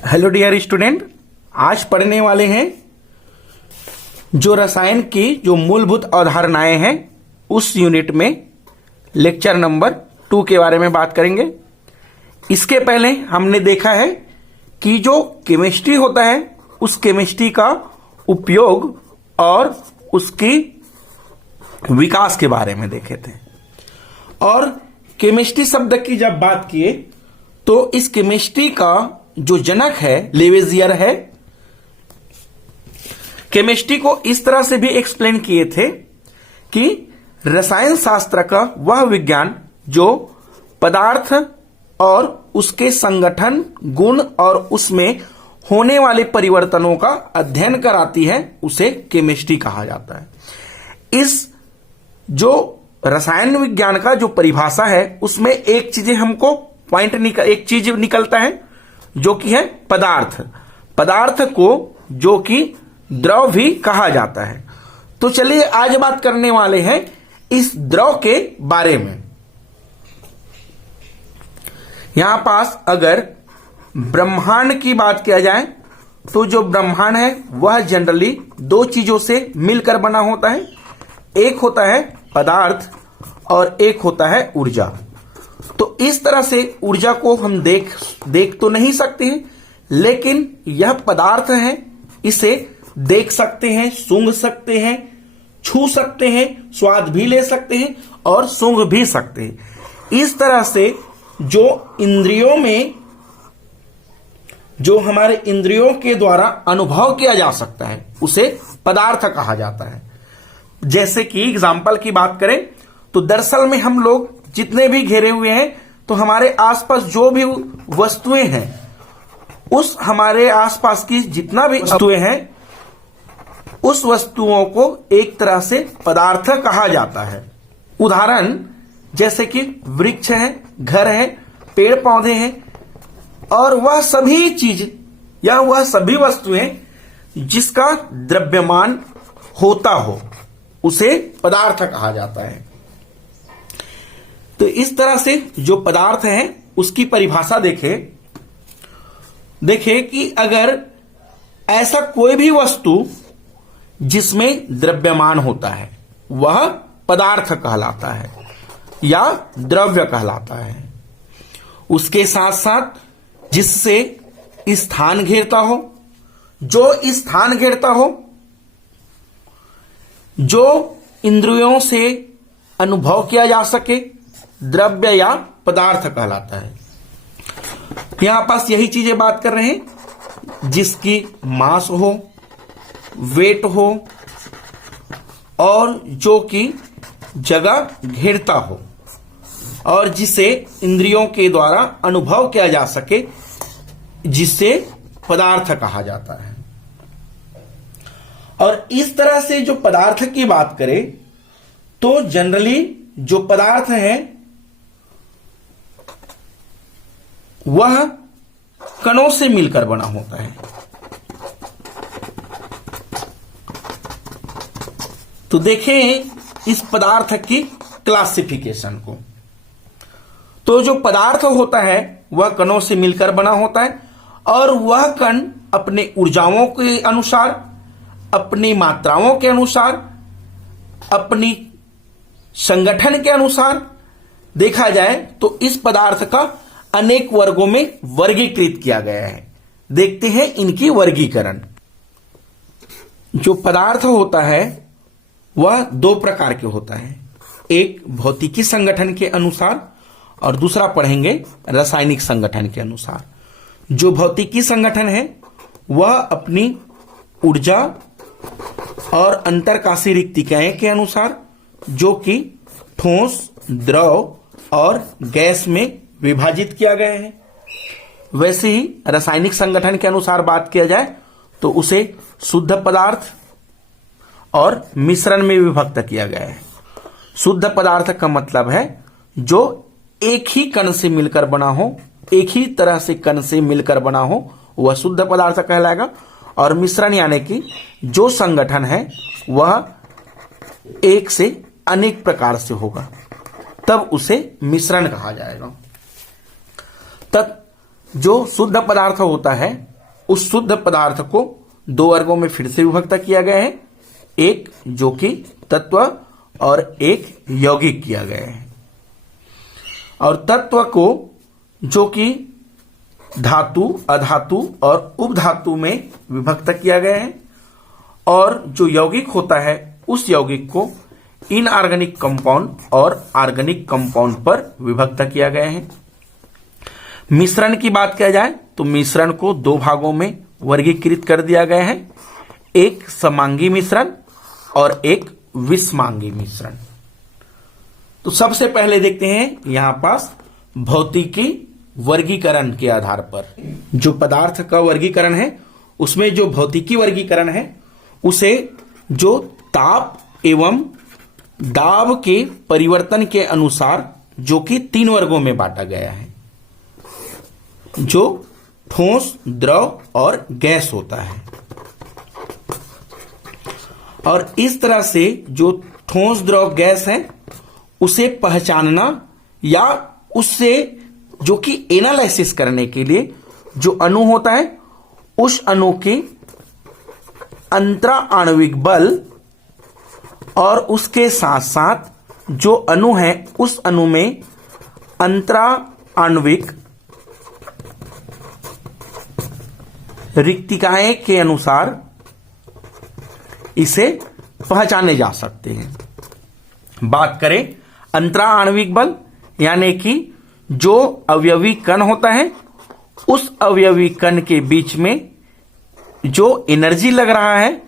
Hello dear student, आज पढ़ने वाले हैं जो रसायन की जो मूलभूत अवधारणाएं हैं उस यूनिट में लेक्चर नंबर 2 के बारे में बात करेंगे। इसके पहले हमने देखा है कि जो केमिस्ट्री होता है उस केमिस्ट्री का उपयोग और उसकी विकास के बारे में देखे थे। और केमिस्ट्री शब्द की जब बात किए तो इस केमिस्ट्री का जो जनक है लेवेजियर है। केमिस्ट्री को इस तरह से भी एक्सप्लेन किए थे कि रसायन शास्त्र का वह विज्ञान जो पदार्थ और उसके संगठन, गुण और उसमें होने वाले परिवर्तनों का अध्ययन कराती है, उसे केमिस्ट्री कहा जाता है। इस जो रसायन विज्ञान का जो परिभाषा है उसमें एक चीज निकलता है जो कि है पदार्थ को जो कि द्रव भी कहा जाता है। तो चलिए आज बात करने वाले हैं इस द्रव के बारे में। यहां पास अगर ब्रह्मांड की बात किया जाए तो जो ब्रह्मांड है वह जनरली दो चीजों से मिलकर बना होता है। एक होता है पदार्थ और एक होता है ऊर्जा। तो इस तरह से ऊर्जा को हम देख तो नहीं सकते हैं, लेकिन यह पदार्थ है, इसे देख सकते हैं, सूंघ सकते हैं, छू सकते हैं, स्वाद भी ले सकते हैं और सूंघ भी सकते हैं। इस तरह से जो इंद्रियों में जो हमारे इंद्रियों के द्वारा अनुभव किया जा सकता है उसे पदार्थ कहा जाता है। जैसे कि एग्जाम्पल की बात करें तो दरअसल में हम लोग जितने भी घेरे हुए हैं तो हमारे आसपास जो भी वस्तुएं हैं उस हमारे आसपास की जितना भी वस्तुएं हैं उस वस्तुओं को एक तरह से पदार्थ कहा जाता है। उदाहरण जैसे कि वृक्ष है, घर है, पेड़ पौधे हैं और वह सभी चीज या वह सभी वस्तुएं जिसका द्रव्यमान होता हो उसे पदार्थ कहा जाता है। तो इस तरह से जो पदार्थ है उसकी परिभाषा देखें कि अगर ऐसा कोई भी वस्तु जिसमें द्रव्यमान होता है वह पदार्थ कहलाता है या द्रव्य कहलाता है। उसके साथ साथ जिससे स्थान घेरता हो, जो इंद्रियों से अनुभव किया जा सके, द्रव्य या पदार्थ कहलाता है। यहां पास यही चीजें बात कर रहे हैं जिसकी मास हो, वेट हो और जो कि जगह घेरता हो और जिसे इंद्रियों के द्वारा अनुभव किया जा सके, जिसे पदार्थ कहा जाता है। और इस तरह से जो पदार्थ की बात करें तो जनरली जो पदार्थ है वह कणों से मिलकर बना होता है। तो देखें इस पदार्थ की क्लासिफिकेशन को। तो जो पदार्थ होता है वह कणों से मिलकर बना होता है और वह कण अपने ऊर्जाओं के अनुसार, अपनी मात्राओं के अनुसार, अपनी संगठन के अनुसार देखा जाए तो इस पदार्थ का अनेक वर्गों में वर्गीकृत किया गया है। देखते हैं इनकी वर्गीकरण। जो पदार्थ होता है वह दो प्रकार के होता है, एक भौतिकी संगठन के अनुसार और दूसरा पढ़ेंगे रासायनिक संगठन के अनुसार। जो भौतिकी संगठन है वह अपनी ऊर्जा और अंतरकाशी रिक्तिकाएं के अनुसार जो कि ठोस, द्रव और गैस में विभाजित किया गया है। वैसे ही रासायनिक संगठन के अनुसार बात किया जाए तो उसे शुद्ध पदार्थ और मिश्रण में विभक्त किया गया है। शुद्ध पदार्थ का मतलब है जो एक ही कण से मिलकर बना हो, एक ही तरह से कण से मिलकर बना हो, वह शुद्ध पदार्थ कहलाएगा। और मिश्रण यानी कि जो संगठन है वह एक से अनेक प्रकार से होगा, तब उसे मिश्रण कहा जाएगा। तब जो शुद्ध पदार्थ होता है उस शुद्ध पदार्थ को दो वर्गों में फिर से विभक्त किया गया है, एक जो कि तत्व और एक यौगिक किया गया है। और तत्व को जो कि धातु, अधातु और उपधातु में विभक्त किया गया है, और जो यौगिक होता है उस यौगिक को इनऑर्गेनिक कंपाउंड और ऑर्गेनिक कंपाउंड पर विभक्त किया गया है। मिश्रण की बात किया जाए तो मिश्रण को दो भागों में वर्गीकृत कर दिया गया है, एक समांगी मिश्रण और एक विषमांगी मिश्रण। तो सबसे पहले देखते हैं यहां पास भौतिकी वर्गीकरण के आधार पर जो पदार्थ का वर्गीकरण है, उसमें जो भौतिकी वर्गीकरण है उसे जो ताप एवं दाब के परिवर्तन के अनुसार जो कि 3 वर्गों में बांटा गया है, जो ठोस, द्रव और गैस होता है। और इस तरह से जो ठोस, द्रव, गैस है उसे पहचानना या उससे जो कि एनालिसिस करने के लिए जो अणु होता है उस अणु के अंतरा आणविक बल और उसके साथ साथ जो अणु है उस अणु में अंतरा आणविक रिक्तिकाएं के अनुसार इसे पहचाने जा सकते हैं। बात करें अंतरा आणविक बल, यानी कि जो अवयवी कण होता है उस अवयवी कण के बीच में जो एनर्जी लग रहा है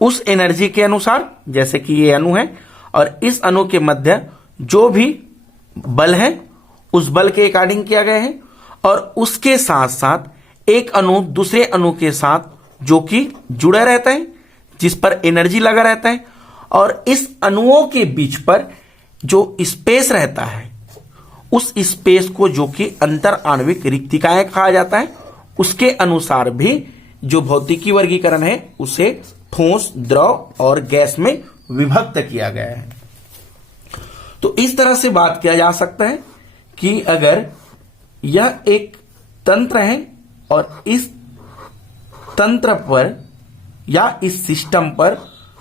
उस एनर्जी के अनुसार, जैसे कि ये अणु है और इस अणु के मध्य जो भी बल है उस बल के अकॉर्डिंग किया गया है, और उसके साथ साथ एक अणु दूसरे अणु के साथ जो कि जुड़ा रहता है, जिस पर एनर्जी लगा रहता है, और इस अणुओं के बीच पर जो स्पेस रहता है उस स्पेस को जो कि अंतर आणविक रिक्तिकाएं कहा जाता है, उसके अनुसार भी जो भौतिकी वर्गीकरण है उसे ठोस, द्रव और गैस में विभक्त किया गया है। तो इस तरह से बात किया जा सकता है कि अगर यह एक तंत्र है और इस तंत्र पर या इस सिस्टम पर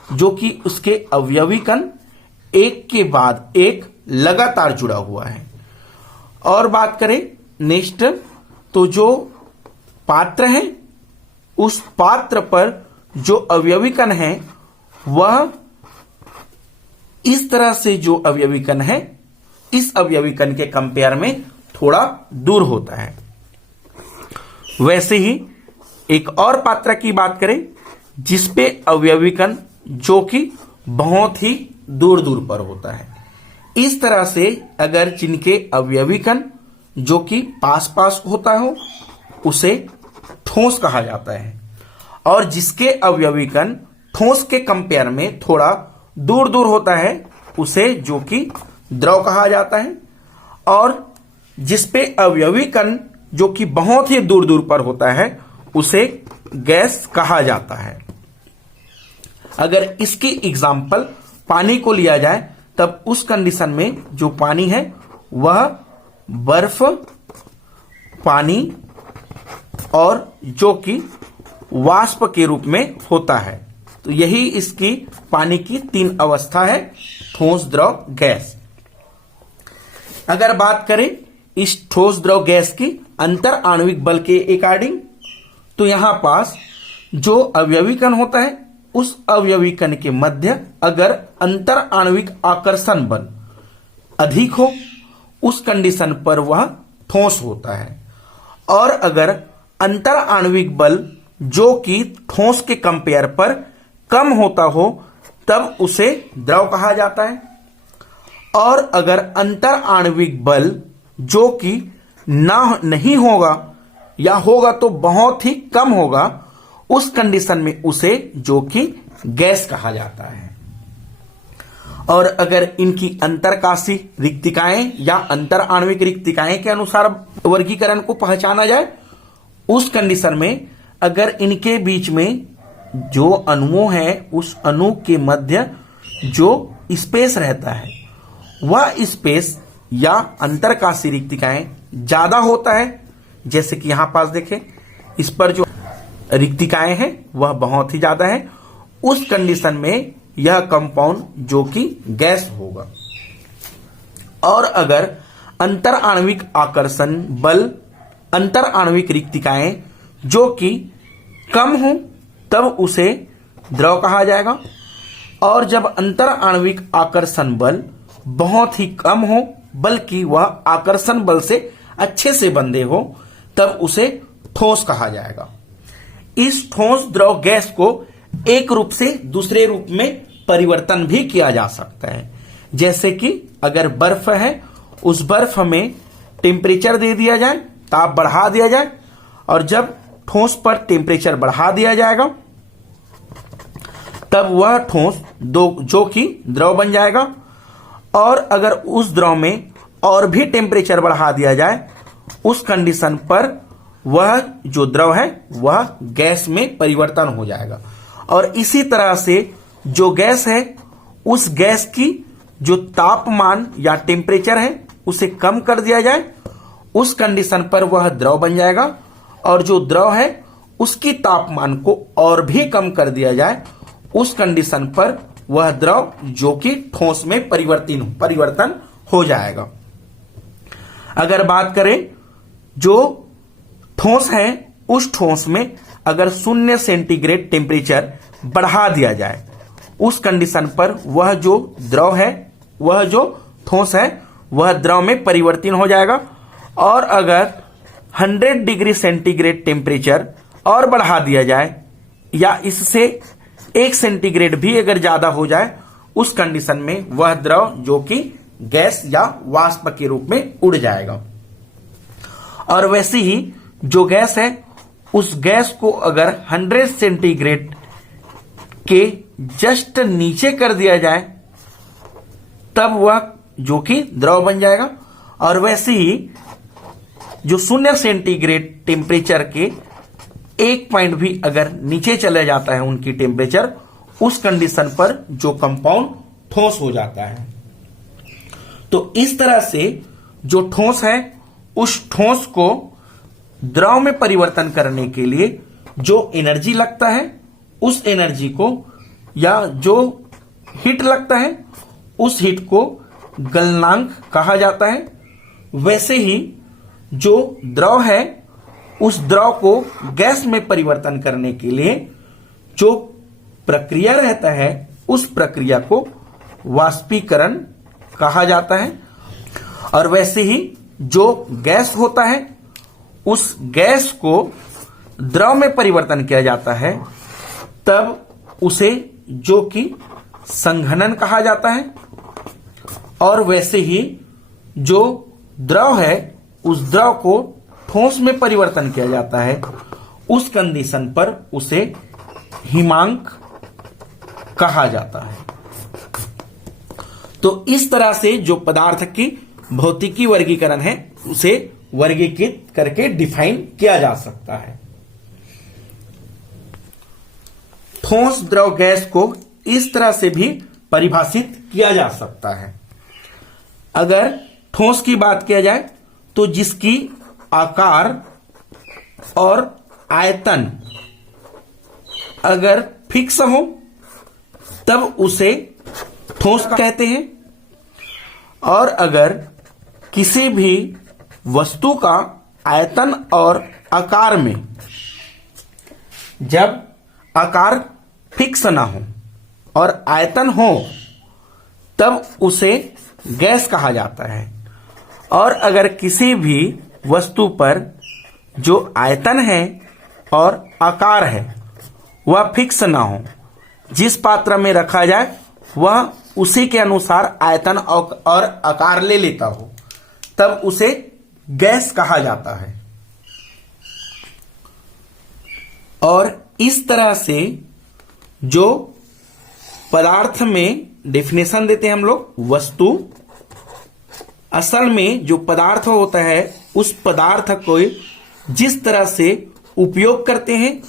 जो कि उसके अवयवी कण एक के बाद एक लगातार जुड़ा हुआ है। और बात करें नेक्स्ट, तो जो पात्र है उस पात्र पर जो अवयवी कण है वह इस तरह से जो अवयवी कण है इस अवयवी कण के कंपेयर में थोड़ा दूर होता है। वैसे ही एक और पात्र की बात करें जिसपे अवयवी कण जो कि बहुत ही दूर दूर पर होता है। इस तरह से अगर जिनके अवयवी कण जो कि पास पास होता हो उसे ठोस कहा जाता है, और जिसके अवयवी कण ठोस के कंपेयर में थोड़ा दूर दूर होता है उसे जो कि द्रव कहा जाता है, और जिसपे अवयवी कण जो कि बहुत ही दूर दूर पर होता है उसे गैस कहा जाता है। अगर इसकी एग्जाम्पल पानी को लिया जाए तब उस कंडीशन में जो पानी है वह बर्फ, पानी और जो कि वाष्प के रूप में होता है। तो यही इसकी पानी की 3 अवस्था है, ठोस, द्रव, गैस। अगर बात करें इस ठोस, द्रव, गैस की अंतर आणविक बल के अकॉर्डिंग, तो यहां पास जो अवयवी कण होता है उस अवयवी कण के मध्य अगर अंतर आणविक आकर्षण बल अधिक हो उस कंडीशन पर वह ठोस होता है, और अगर अंतर आणविक बल जो कि ठोस के कंपेयर पर कम होता हो तब उसे द्रव कहा जाता है, और अगर अंतर आणविक बल जो कि नहीं होगा या होगा तो बहुत ही कम होगा उस कंडीशन में उसे जो कि गैस कहा जाता है। और अगर इनकी अंतरकाशी रिक्तिकाएं या अंतर आणविक रिक्तिकाएं के अनुसार वर्गीकरण को पहचाना जाए उस कंडीशन में अगर इनके बीच में जो अणुओं है उस अणु के मध्य जो स्पेस रहता है वह स्पेस या अंतरकाशी रिक्तिकाएं ज्यादा होता है, जैसे कि यहां पास देखें इस पर जो रिक्तिकाएं हैं वह बहुत ही ज्यादा है, उस कंडीशन में यह कंपाउंड जो कि गैस होगा। और अगर अंतर आणविक आकर्षण बल, अंतर आणविक रिक्तिकाएं जो कि कम हो तब उसे द्रव कहा जाएगा। और जब अंतर आणविक आकर्षण बल बहुत ही कम हो बल्कि वह आकर्षण बल से अच्छे से बंधे हो तब उसे ठोस कहा जाएगा। इस ठोस द्रव गैस को एक रूप से दूसरे रूप में परिवर्तन भी किया जा सकता है। जैसे कि अगर बर्फ है, उस बर्फ में टेम्परेचर दे दिया जाए, ताप बढ़ा दिया जाए, और जब ठोस पर टेम्परेचर बढ़ा दिया जाएगा तब वह ठोस जो कि द्रव बन जाएगा। और अगर उस द्रव में और भी टेम्परेचर बढ़ा दिया जाए, उस कंडीशन पर वह जो द्रव है वह गैस में परिवर्तन हो जाएगा। और इसी तरह से जो गैस है, उस गैस की जो तापमान या टेम्परेचर है उसे कम कर दिया जाए, उस कंडीशन पर वह द्रव बन जाएगा। और जो द्रव है उसकी तापमान को और भी कम कर दिया जाए, उस कंडीशन पर वह द्रव जो कि ठोस में परिवर्तन हो जाएगा। अगर बात करें जो ठोस है, उस ठोस में अगर 0 सेंटीग्रेड टेम्परेचर बढ़ा दिया जाए, उस कंडीशन पर वह जो द्रव है, वह जो ठोस है वह द्रव में परिवर्तन हो जाएगा। और अगर 100 डिग्री सेंटीग्रेड टेम्परेचर और बढ़ा दिया जाए या इससे 1 सेंटीग्रेड भी अगर ज्यादा हो जाए, उस कंडीशन में वह द्रव जो कि गैस या वाष्प के रूप में उड़ जाएगा। और वैसे ही जो गैस है, उस गैस को अगर 100 सेंटीग्रेड के जस्ट नीचे कर दिया जाए तब वह जो कि द्रव बन जाएगा। और वैसे ही जो 0 सेंटीग्रेड टेम्परेचर के 1 पॉइंट भी अगर नीचे चले जाता है उनकी टेम्परेचर, उस कंडीशन पर जो कंपाउंड ठोस हो जाता है। तो इस तरह से जो ठोस है, उस ठोस को द्रव में परिवर्तन करने के लिए जो एनर्जी लगता है, उस एनर्जी को या जो हीट लगता है, उस हीट को गलनांक कहा जाता है। वैसे ही जो द्रव है, उस द्रव को गैस में परिवर्तन करने के लिए जो प्रक्रिया रहता है, उस प्रक्रिया को वाष्पीकरण कहा जाता है। और वैसे ही जो गैस होता है, उस गैस को द्रव में परिवर्तन किया जाता है, तब उसे जो कि संघनन कहा जाता है। और वैसे ही जो द्रव है, उस द्रव को ठोस में परिवर्तन किया जाता है, उस कंडीशन पर उसे हिमांक कहा जाता है। तो इस तरह से जो पदार्थ की भौतिकी वर्गीकरण है, उसे वर्गीकृत करके डिफाइन किया जा सकता है। ठोस द्रव गैस को इस तरह से भी परिभाषित किया जा सकता है। अगर ठोस की बात किया जाए तो जिसकी आकार और आयतन अगर फिक्स हो तब उसे ठोस कहते हैं। और अगर किसी भी वस्तु का आयतन और आकार में जब आकार फिक्स ना हो और आयतन हो तब उसे गैस कहा जाता है। और अगर किसी भी वस्तु पर जो आयतन है और आकार है वह फिक्स ना हो, जिस पात्र में रखा जाए वह उसी के अनुसार आयतन और आकार ले लेता हो, तब उसे गैस कहा जाता है। और इस तरह से जो पदार्थ में डेफिनेशन देते हैं हम लोग, वस्तु असल में जो पदार्थ होता है उस पदार्थ को जिस तरह से उपयोग करते हैं,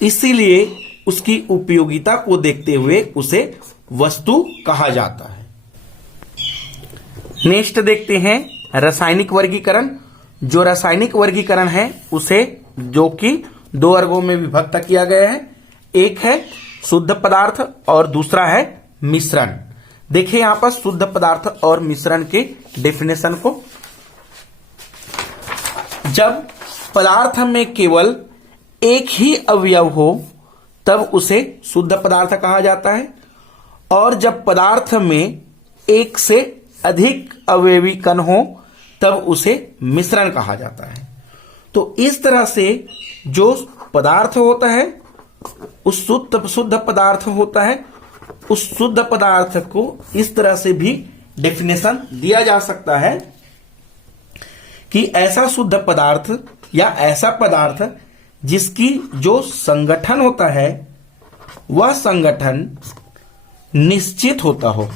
इसीलिए उसकी उपयोगिता को देखते हुए उसे वस्तु कहा जाता है। नेक्स्ट देखते हैं रासायनिक वर्गीकरण। जो रासायनिक वर्गीकरण है उसे जो कि दो वर्गों में विभक्त किया गया है। एक है शुद्ध पदार्थ और दूसरा है मिश्रण। देखिए यहां पर शुद्ध पदार्थ और मिश्रण के डेफिनेशन को। जब पदार्थ में केवल एक ही अवयव हो तब उसे शुद्ध पदार्थ कहा जाता है, और जब पदार्थ में एक से अधिक अवयवी कण हो तब उसे मिश्रण कहा जाता है। तो इस तरह से जो पदार्थ होता है, उस शुद्ध पदार्थ होता है, उस शुद्ध पदार्थ को इस तरह से भी डेफिनेशन दिया जा सकता है कि ऐसा शुद्ध पदार्थ या ऐसा पदार्थ जिसकी जो संगठन होता है वह संगठन निश्चित होता हो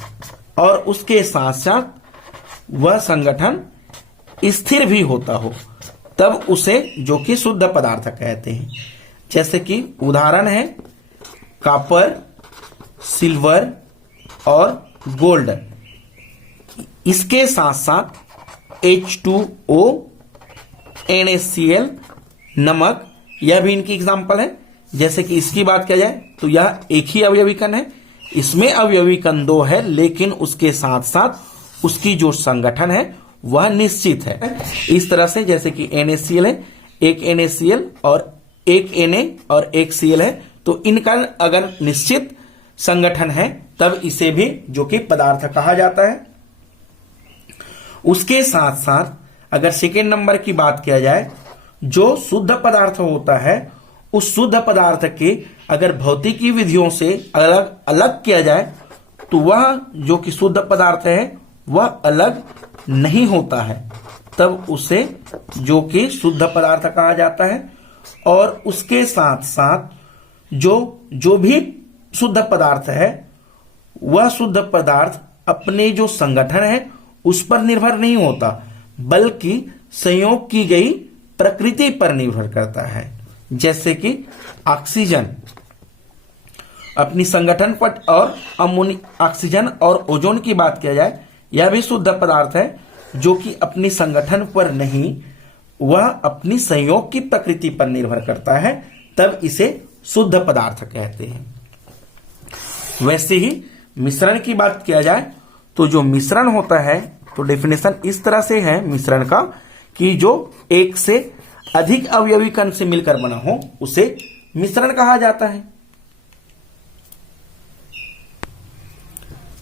और उसके साथ साथ वह संगठन स्थिर भी होता हो, तब उसे जो कि शुद्ध पदार्थ कहते हैं। जैसे कि उदाहरण है कॉपर, सिल्वर और गोल्ड। इसके साथ साथ H2O, NaCl, नमक, यह भी इनकी एग्जाम्पल है। जैसे कि इसकी बात किया जाए तो यह एक ही अवयवी कण है, इसमें अवयवी कण दो है, लेकिन उसके साथ साथ उसकी जो संगठन है वह निश्चित है। इस तरह से जैसे कि NaCl है, एक NaCl और एक Na और एक Cl है, तो इनका अगर निश्चित संगठन है तब इसे भी जो कि पदार्थ कहा जाता है। उसके साथ साथ अगर सेकेंड नंबर की बात किया जाए, जो शुद्ध पदार्थ होता है उस शुद्ध पदार्थ के अगर भौतिकी विधियों से अलग अलग किया जाए तो वह जो कि शुद्ध पदार्थ है वह अलग नहीं होता है, तब उसे जो कि शुद्ध पदार्थ कहा जाता है। और उसके साथ साथ जो भी शुद्ध पदार्थ है वह शुद्ध पदार्थ अपने जो संगठन है उस पर निर्भर नहीं होता, बल्कि संयोग की गई प्रकृति पर निर्भर करता है। जैसे कि ऑक्सीजन अपनी संगठन पर, और ऑक्सीजन और ओजोन की बात किया जाए, यह भी शुद्ध पदार्थ है जो कि अपनी संगठन पर नहीं, वह अपनी संयोग की प्रकृति पर निर्भर करता है, तब इसे शुद्ध पदार्थ कहते हैं। वैसे ही मिश्रण की बात किया जाए तो जो मिश्रण होता है तो डेफिनेशन इस तरह से है मिश्रण का कि जो एक से अधिक अवयवी कण से मिलकर बना हो उसे मिश्रण कहा जाता है।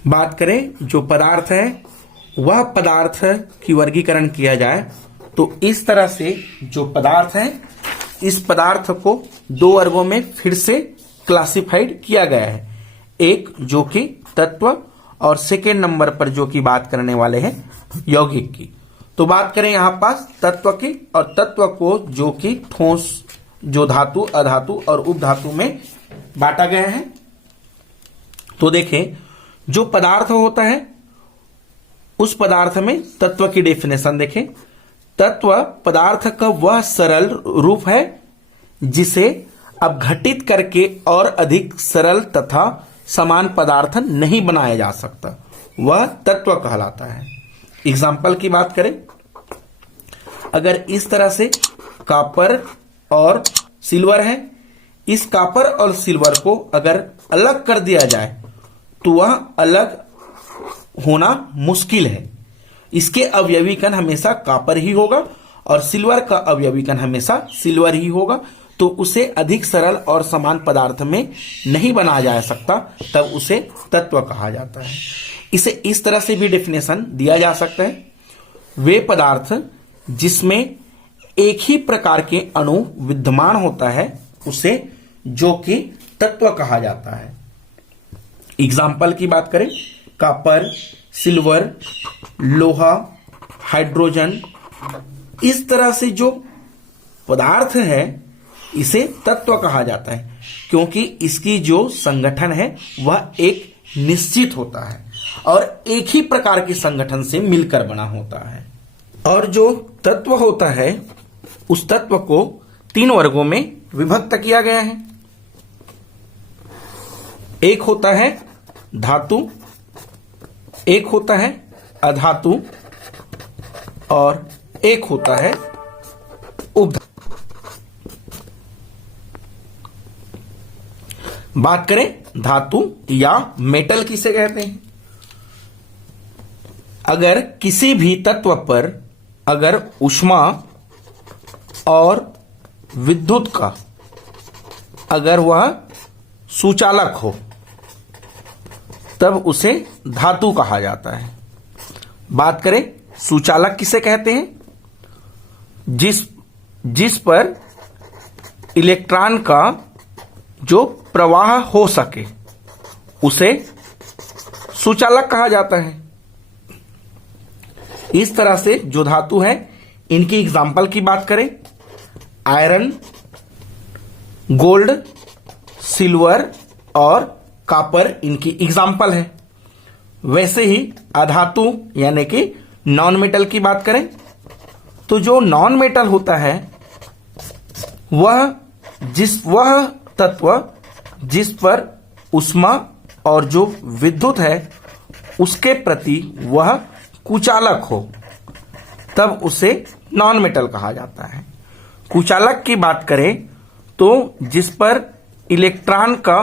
बात करें जो पदार्थ है वह पदार्थ की वर्गीकरण किया जाए तो इस तरह से जो पदार्थ है इस पदार्थ को दो वर्गों में फिर से क्लासिफाइड किया गया है। एक जो कि तत्व और सेकेंड नंबर पर जो कि बात करने वाले हैं यौगिक की। तो बात करें यहां पास तत्व की, और तत्व को जो कि ठोस, जो धातु, अधातु और उपधातु में बांटा गया है। तो देखें जो पदार्थ होता है उस पदार्थ में तत्व की डेफिनेशन देखें। तत्व पदार्थ का वह सरल रूप है जिसे अपघटित करके और अधिक सरल तथा समान पदार्थ नहीं बनाया जा सकता, वह तत्व कहलाता है। एग्जाम्पल की बात करें, अगर इस तरह से कॉपर और सिल्वर है, इस कॉपर और सिल्वर को अगर अलग कर दिया जाए तो वह अलग होना मुश्किल है। इसके अवयवी कण हमेशा कॉपर ही होगा और सिल्वर का अवयवी कण हमेशा सिल्वर ही होगा, तो उसे अधिक सरल और समान पदार्थ में नहीं बनाया जा सकता, तब उसे तत्व कहा जाता है। इसे इस तरह से भी डेफिनेशन दिया जा सकता है, वे पदार्थ जिसमें एक ही प्रकार के अणु विद्यमान होता है उसे जो कि तत्व कहा जाता है। एग्जाम्पल की बात करें, कॉपर, सिल्वर, लोहा, हाइड्रोजन, इस तरह से जो पदार्थ है इसे तत्व कहा जाता है, क्योंकि इसकी जो संगठन है वह एक निश्चित होता है और एक ही प्रकार के संगठन से मिलकर बना होता है। और जो तत्व होता है उस तत्व को तीन वर्गों में विभक्त किया गया है। एक होता है धातु, एक होता है अधातु और एक होता है उपधातु। बात करें धातु या मेटल किसे कहते हैं? अगर किसी भी तत्व पर अगर ऊष्मा और विद्युत का अगर वह सुचालक हो तब उसे धातु कहा जाता है। बात करें सुचालक किसे कहते हैं? जिस पर इलेक्ट्रॉन का जो प्रवाह हो सके उसे सुचालक कहा जाता है। इस तरह से जो धातु है इनकी एग्जाम्पल की बात करें, आयरन, गोल्ड, सिल्वर और कॉपर इनकी एग्जाम्पल है। वैसे ही अधातु यानी कि नॉन मेटल की बात करें तो जो नॉन मेटल होता है वह तत्व जिस पर ऊष्मा और जो विद्युत है उसके प्रति वह कुचालक हो तब उसे नॉन मेटल कहा जाता है। कुचालक की बात करें तो जिस पर इलेक्ट्रॉन का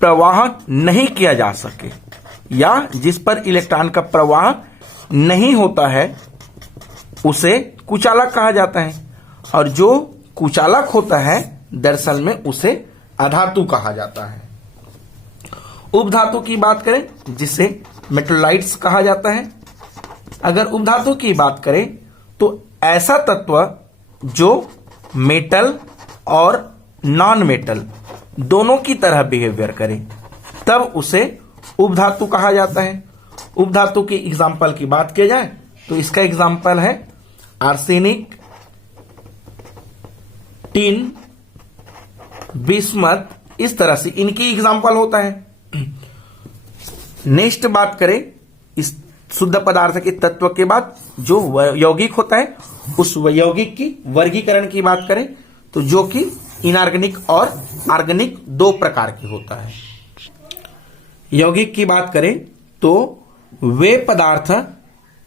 प्रवाह नहीं किया जा सके या जिस पर इलेक्ट्रॉन का प्रवाह नहीं होता है उसे कुचालक कहा जाता है, और जो कुचालक होता है दरअसल में उसे अधातु कहा जाता है। उपधातु की बात करें जिसे मेटलाइट्स कहा जाता है। अगर उपधातु की बात करें तो ऐसा तत्व जो मेटल और नॉन मेटल दोनों की तरह बिहेवियर करे तब उसे उपधातु कहा जाता है। उपधातु की एग्जाम्पल की बात की जाए तो इसका एग्जाम्पल है आर्सेनिक, टिन, बिस्मथ, इस तरह से इनकी एग्जाम्पल होता है। नेक्स्ट बात करें इस शुद्ध पदार्थ के तत्व के बाद जो यौगिक होता है उस यौगिक की वर्गीकरण की बात करें तो जो कि इनऑर्गेनिक और ऑर्गेनिक दो प्रकार की होता है। यौगिक की बात करें तो वे पदार्थ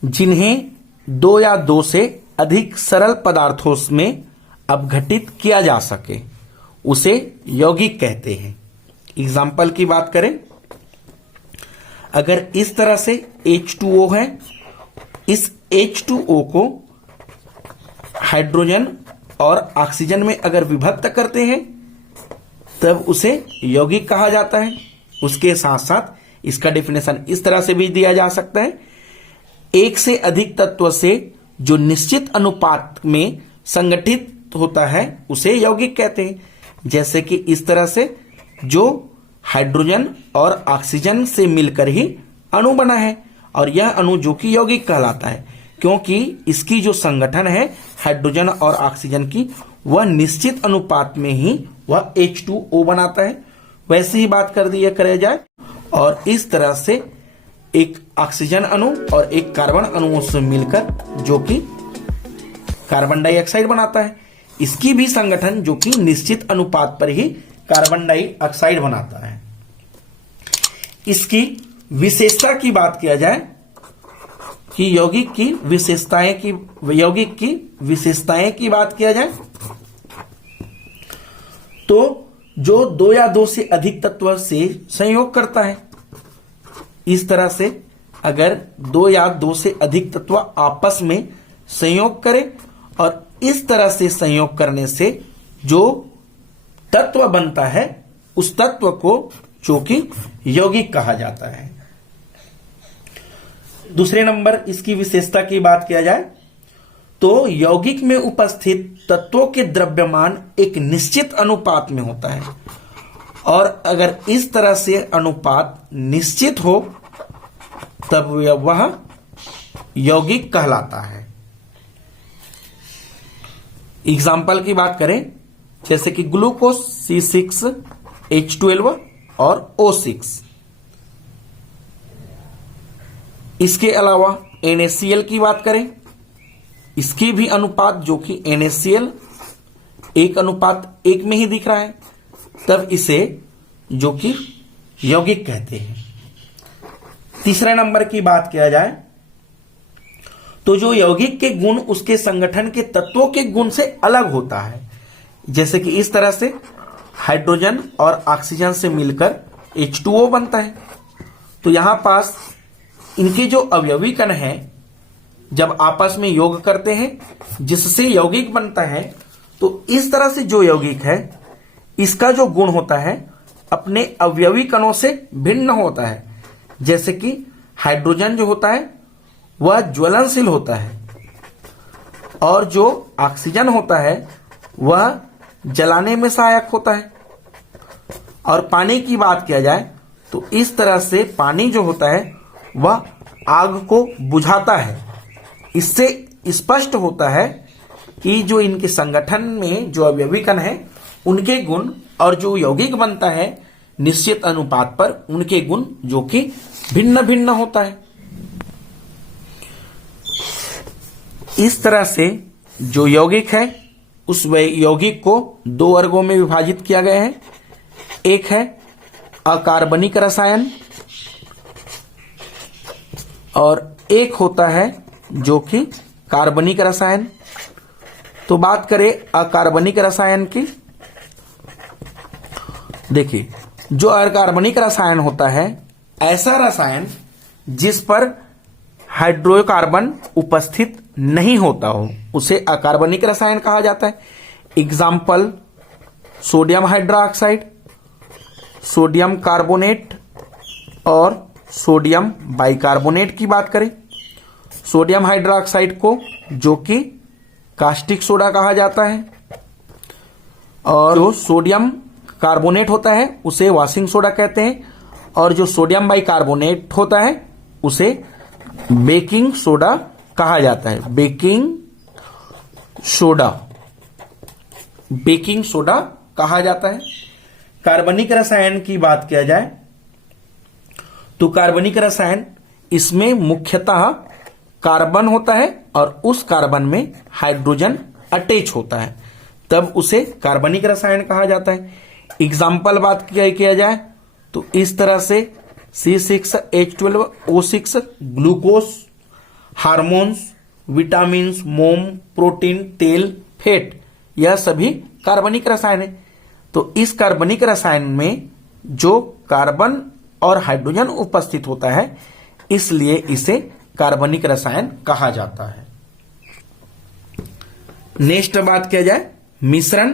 जिन्हें दो या दो से अधिक सरल पदार्थों में अपघटित किया जा सके उसे यौगिक कहते हैं। एग्जाम्पल की बात करें, अगर इस तरह से H2O है, इस H2O को हाइड्रोजन और ऑक्सीजन में अगर विभक्त करते हैं तब उसे यौगिक कहा जाता है। उसके साथ साथ इसका डेफिनेशन इस तरह से भी दिया जा सकता है, एक से अधिक तत्व से जो निश्चित अनुपात में संगठित होता है उसे यौगिक कहते हैं। जैसे कि इस तरह से जो हाइड्रोजन और ऑक्सीजन से मिलकर ही अणु बना है और यह अणु जो कि यौगिक कहलाता है क्योंकि इसकी जो संगठन है हाइड्रोजन और ऑक्सीजन की वह निश्चित अनुपात में ही वह H2O बनाता है। वैसे ही बात कर दिया करे जाए और इस तरह से एक ऑक्सीजन अणु और एक कार्बन अणुओं से मिलकर जो कि कार्बन डाइऑक्साइड बनाता है, इसकी भी संगठन जो कि निश्चित अनुपात पर ही कार्बन डाइऑक्साइड बनाता है। इसकी विशेषता की बात किया जाए कि यौगिक की विशेषताएं की बात किया जाए तो जो दो या दो से अधिक तत्व से संयोग करता है। इस तरह से अगर दो या दो से अधिक तत्व आपस में संयोग करें और इस तरह से संयोग करने से जो तत्व बनता है उस तत्व को जो कि यौगिक कहा जाता है। दूसरे नंबर इसकी विशेषता की बात किया जाए तो यौगिक में उपस्थित तत्वों के द्रव्यमान एक निश्चित अनुपात में होता है और अगर इस तरह से अनुपात निश्चित हो तब वह यौगिक कहलाता है। एग्जाम्पल की बात करें जैसे कि ग्लूकोज C6H12 और O6। इसके अलावा NaCl की बात करें, इसकी भी अनुपात जो कि NaCl 1:1 में ही दिख रहा है तब इसे जो कि यौगिक कहते हैं। तीसरे नंबर की बात किया जाए तो जो यौगिक के गुण उसके संगठन के तत्वों के गुण से अलग होता है। जैसे कि इस तरह से हाइड्रोजन और ऑक्सीजन से मिलकर H2O बनता है। तो यहां पास इनके जो अवयवी कण हैं जब आपस में योग करते हैं जिससे यौगिक बनता है, तो इस तरह से जो यौगिक है इसका जो गुण होता है अपने अवयवी कणों से भिन्न होता है। जैसे कि हाइड्रोजन जो होता है वह ज्वलनशील होता है और जो ऑक्सीजन होता है वह जलाने में सहायक होता है। और पानी की बात किया जाए तो इस तरह से पानी जो होता है वह आग को बुझाता है। इससे स्पष्ट होता है कि जो इनके संगठन में जो अवयवी कण है उनके गुण और जो यौगिक बनता है निश्चित अनुपात पर उनके गुण जो कि भिन्न भिन्न होता है। इस तरह से जो यौगिक है उस यौगिक को दो वर्गों में विभाजित किया गया है। एक है अकार्बनिक रसायन और एक होता है जो कि कार्बनिक रसायन। तो बात करें अकार्बनिक रसायन की। देखिए, जो अकार्बनिक रसायन होता है ऐसा रसायन जिस पर हाइड्रोकार्बन उपस्थित नहीं होता हो उसे अकार्बनिक रसायन कहा जाता है। Example sodium hydroxide, sodium carbonate और सोडियम बाइकार्बोनेट की बात करें। सोडियम हाइड्रोक्साइड को जो कि कास्टिक सोडा कहा जाता है और जो सोडियम कार्बोनेट होता है उसे वॉशिंग सोडा कहते हैं और जो सोडियम बाइकार्बोनेट होता है उसे बेकिंग सोडा कहा जाता है। बेकिंग सोडा कहा जाता है। कार्बनिक रसायन की बात किया जाए तो कार्बनिक रसायन इसमें मुख्यतः कार्बन होता है और उस कार्बन में हाइड्रोजन अटैच होता है, तब उसे कार्बनिक रसायन कहा जाता है। एग्जाम्पल बात किया जाए तो इस तरह से C6H12O6 ग्लूकोज, हार्मोन्स, विटामिन्स, मोम, प्रोटीन, तेल, फैट, यह सभी कार्बनिक रसायन है। तो इस कार्बनिक रसायन में जो कार्बन और हाइड्रोजन उपस्थित होता है इसलिए इसे कार्बनिक रसायन कहा जाता है। नेक्स्ट बात किया जाए मिश्रण।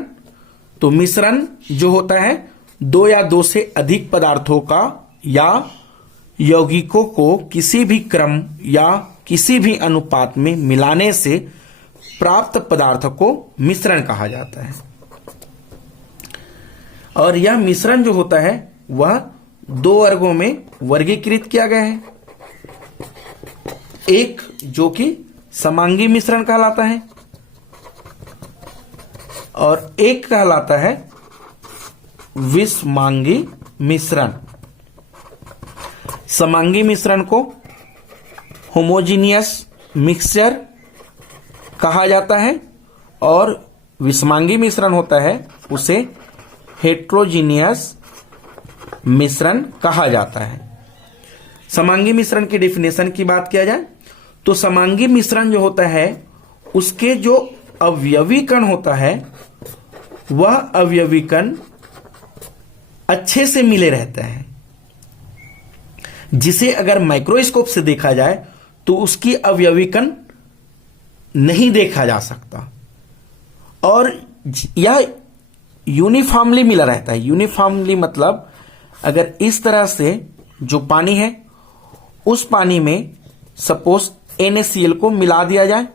तो मिश्रण जो होता है दो या दो से अधिक पदार्थों का या यौगिकों को किसी भी क्रम या किसी भी अनुपात में मिलाने से प्राप्त पदार्थ को मिश्रण कहा जाता है। और यह मिश्रण जो होता है वह दो वर्गों में वर्गीकृत किया गया है। एक जो कि समांगी मिश्रण कहलाता है और एक कहलाता है विषमांगी मिश्रण। समांगी मिश्रण को होमोजीनियस मिक्सचर कहा जाता है और विषमांगी मिश्रण होता है उसे हेट्रोजीनियस मिश्रण कहा जाता है। समांगी मिश्रण की डेफिनेशन की बात किया जाए तो समांगी मिश्रण जो होता है उसके जो अवयवी कण होता है वह अवयवी कण अच्छे से मिले रहता है, जिसे अगर माइक्रोस्कोप से देखा जाए तो उसकी अवयवी कण नहीं देखा जा सकता और यह यूनिफॉर्मली मिला रहता है। यूनिफॉर्मली मतलब अगर इस तरह से जो पानी है उस पानी में सपोज NaCl को मिला दिया जाए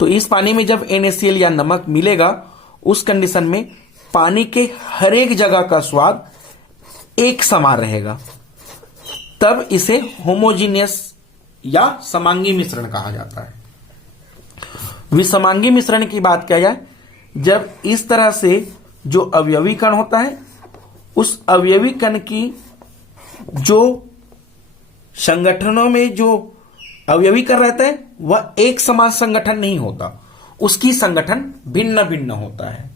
तो इस पानी में जब NaCl या नमक मिलेगा उस कंडीशन में पानी के हर एक जगह का स्वाद एक समान रहेगा, तब इसे होमोजीनियस या समांगी मिश्रण कहा जाता है। विषमांगी मिश्रण की बात किया जाए जब इस तरह से जो अवयवी कण होता है उस अवयवी कण की जो संगठनों में जो अवयवी कण रहता है वह एक समान संगठन नहीं होता, उसकी संगठन भिन्न भिन्न होता है।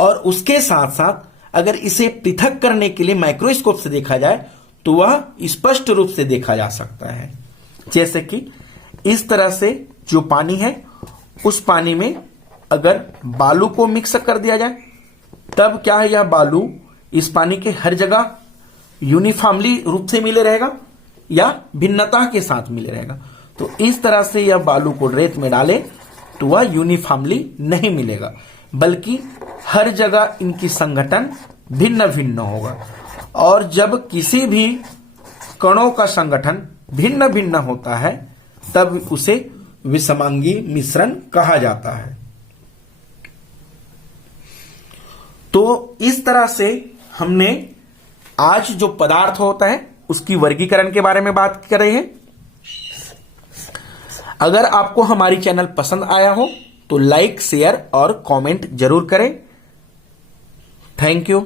और उसके साथ साथ अगर इसे पृथक करने के लिए माइक्रोस्कोप से देखा जाए तो वह स्पष्ट रूप से देखा जा सकता है। जैसे कि इस तरह से जो पानी है उस पानी में अगर बालू को मिक्स कर दिया जाए तब क्या है, यह बालू इस पानी के हर जगह यूनिफॉर्मली रूप से मिले रहेगा या भिन्नता के साथ मिले रहेगा। तो इस तरह से यह बालू को रेत में डाले तो वह यूनिफॉर्मली नहीं मिलेगा, बल्कि हर जगह इनकी संगठन भिन्न भिन्न होगा। और जब किसी भी कणों का संगठन भिन्न भिन्न होता है तब उसे विषमांगी मिश्रण कहा जाता है। तो इस तरह से हमने आज जो पदार्थ होता है उसकी वर्गीकरण के बारे में बात कर रहे हैं। अगर आपको हमारी चैनल पसंद आया हो तो लाइक, शेयर और कमेंट जरूर करें। Thank you.